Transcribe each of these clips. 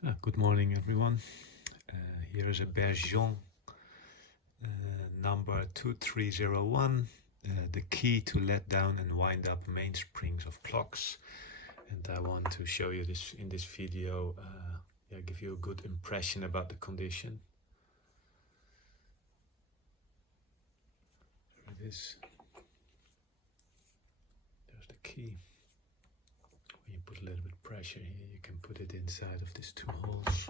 Good morning, everyone. Here is a Bergeon number 2301, the key to let down and wind up mainsprings of clocks. And I want to show you this in this video, give you a good impression about the condition. There it is. There's the key. When you put a little bit of pressure here, you can put it inside of these two holes.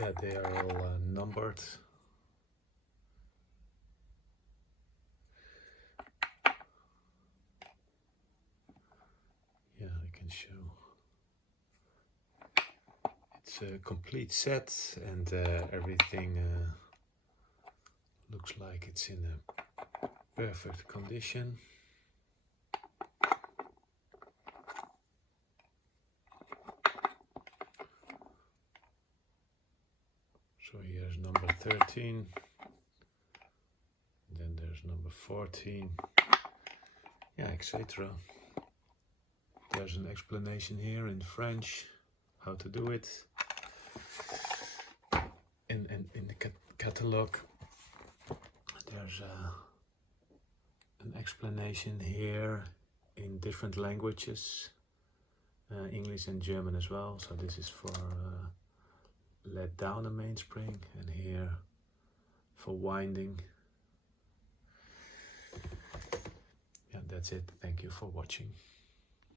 Yeah, they are all numbered. Yeah, I can show. It's a complete set, and everything looks like it's in a perfect condition. So here's number 13, then there's number 14, yeah, etc. There's an explanation here in French how to do it. In the catalog there's an explanation here in different languages, English and German as well. So this is for let down a mainspring, and here for winding. Yeah, that's it. Thank you for watching.